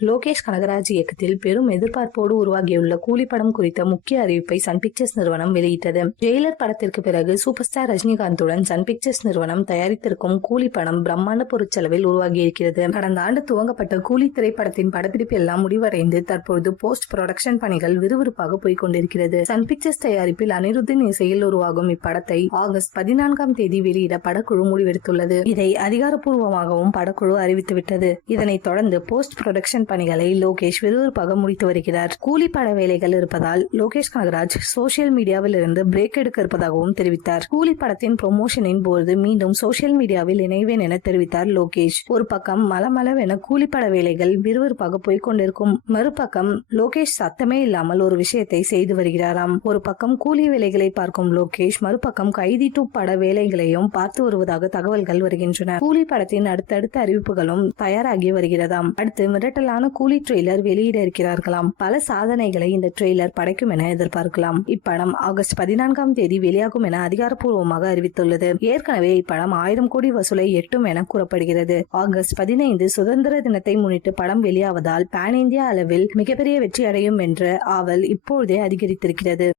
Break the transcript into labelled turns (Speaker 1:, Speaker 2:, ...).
Speaker 1: லோகேஷ் கனகராஜ் இயக்கத்தில் பெரும் எதிர்பார்ப்போடு உருவாகியுள்ள கூலி படம் குறித்த முக்கிய அறிவிப்பை சன் பிக்சர்ஸ் நிறுவனம் வெளியிட்டது. ஜெயிலர் படத்திற்கு பிறகு சூப்பர் ஸ்டார் ரஜினிகாந்துடன் சன் பிக்சர்ஸ் நிறுவனம் தயாரித்திருக்கும் கூலி படம் பிரம்மாண்ட பொருட்செலவில் உருவாகியிருக்கிறது. கடந்த ஆண்டு துவங்கப்பட்ட கூலி திரைப்படத்தின் படப்பிடிப்பு எல்லாம் முடிவடைந்து தற்பொழுது போஸ்ட் புரொடக்ஷன் பணிகள் விறுவிறுப்பாக போய்கொண்டிருக்கிறது சன் பிக்சர்ஸ் தயாரிப்பில் அனிருத்தின் இசையில் உருவாகும் இப்படத்தை ஆகஸ்ட் பதினான்காம் தேதி வெளியிட படக்குழு முடிவெடுத்துள்ளது. இதை அதிகாரப்பூர்வமாகவும் படக்குழு அறிவித்துவிட்டது. இதனைத் தொடர்ந்து போஸ்ட் புரொடக்ஷன் பணிகளை லோகேஷ் விறுவிறுப்பாக முடித்து வருகிறார். கூலி பட வேலைகள் இருப்பதால் லோகேஷ் கனகராஜ் சோசியல் மீடியாவில் இருந்து பிரேக் எடுக்க இருப்பதாகவும் தெரிவித்தார். கூலி படத்தின் ப்ரொமோஷனின் போது மீண்டும் சோசியல் மீடியாவில் இணைவேன் என தெரிவித்தார் லோகேஷ். ஒரு பக்கம் மலமளவென கூலி பட வேலைகள் விறுவிறுப்பாக போய்கொண்டிருக்கும் மறுபக்கம் லோகேஷ் சத்தமே இல்லாமல் ஒரு விஷயத்தை செய்து வருகிறாராம். ஒரு பக்கம் கூலி வேலைகளை பார்க்கும் லோகேஷ் மறுபக்கம் கைதி டூ பட வேலைகளையும் பார்த்து வருவதாக தகவல்கள் வருகின்றன. கூலி படத்தின் அடுத்தடுத்த அறிவிப்புகளும் தயாராகி வருகிறதாம். அடுத்து மிரட்டலான கூலி ட்ரெய்லர் வெளியிட இருக்கிறார்களாம். பல சாதனைகளை இந்த ட்ரெய்லர் படைக்கும் என எதிர்பார்க்கலாம். இப்படம் ஆகஸ்ட் பதினான்காம் தேதி வெளியாகும் என அதிகாரப்பூர்வமாக அறிவித்துள்ளது. ஏற்கனவே இப்படம் ஆயிரம் கோடி வசூலை எட்டும் என கூறப்படுகிறது. ஆகஸ்ட் பதினைந்து சுதந்திர தினத்தை முன்னிட்டு படம் வெளியாவதால் பேன் இந்தியா அளவில் மிகப்பெரிய வெற்றி அடையும் என்ற ஆவல் இப்பொழுதே அதிகரித்திருக்கிறது.